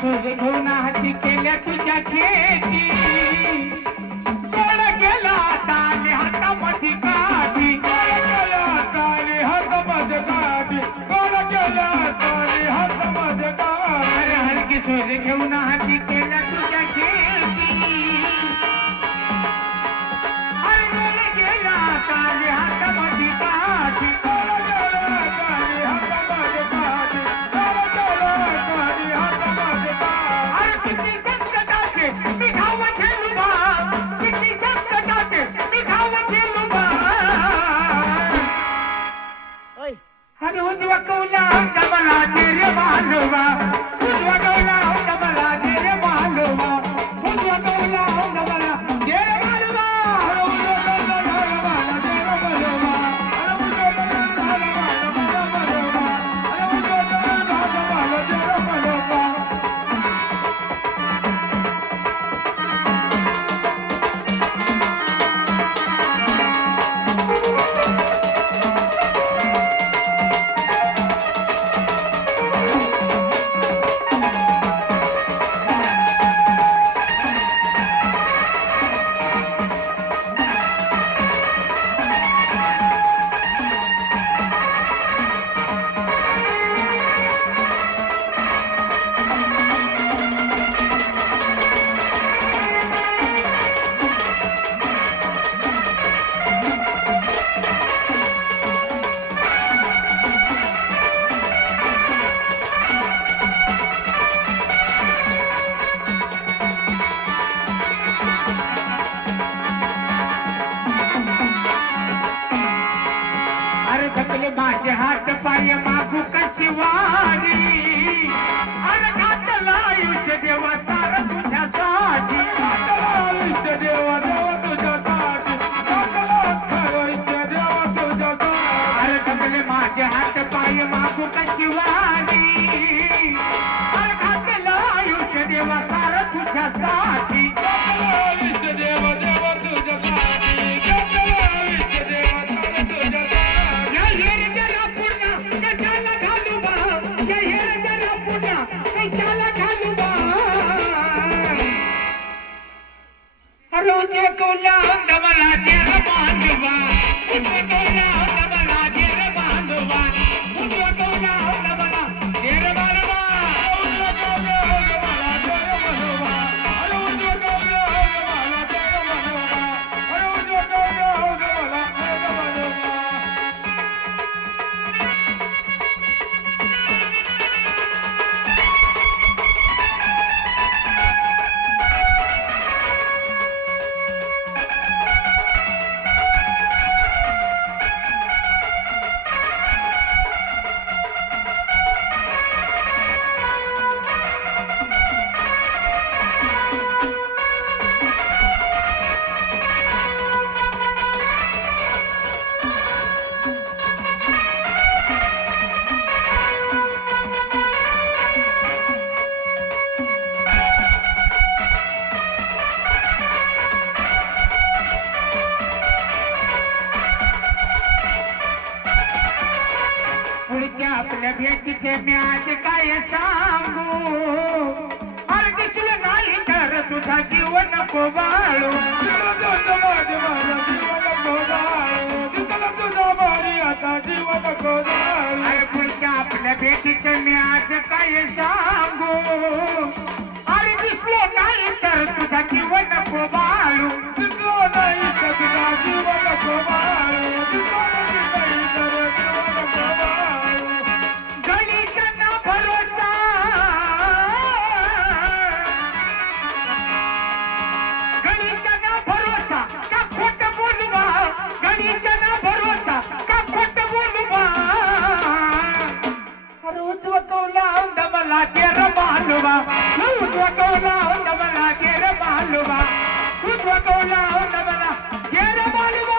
सूर्य घेऊन हाती केल्या तुझ्या खेती कोण गेला ताली हातामध्ये काठी ताली हातामध्ये काठी कोण गेला ताली हातामध्ये काठी हलकी सूर्य घेऊन हाती केल्या तुझ्या खेती कोण गेला ताली हातामध्ये काठी अरे उजवा कौला डबला तेरे मालवा उजवा कौला डबला तेरे मालवा उजवा कौला डबला तेरे मालवा अरे उजवा कौला डबला तेरे मालवा अरे उजवा कौला डबला मालवा अरे उजवा कौला डबला तेरे मालवा थकले माझे हात पाय मागू कशी वारी अरे घातला आयुष्य देवा सार तुझ्यासाठी आयुष्य देवा देवा तुझ्यासाठी आयुष्य देवा तुझ्यासाठी अरे थकले माझे हात पाय मागू कशी वारी अरे घातला आयुष्य देवा सार तुझ्यासाठी आयुष्य देवा देवा तुझ्यासाठी उजवा कौला डबला तेरे मालवा उजवा कौला डबला तेरे मालवा उजवा कौला डबला तेरे मालवा उजवा कौला डबला तेरे मालवा अरे उजवा कौला डबला तेरे मालवा अरे उजवा कौला डबला तेरे मालवा आपल्या भेटीचे मी आज काय सांगू अरे दिसलं नाही तर तुझा जीव नको बाळू अरे पुढच्या आपल्या भेटीचे मी आज काय सांगू अरे दिसलं नाही तर तुझा जीव नको बाळू नाही तर तुझा जीव नको बाळू गणित ना भरोसा गणित ना भरोसा का खोट बोलू बा गणित ना भरोसा का खोट बोलू बा अरे उजवा कौला मला तेर मालवा उजवा कौला मला तेर मालवा उजवा कौला मला तेर मालवा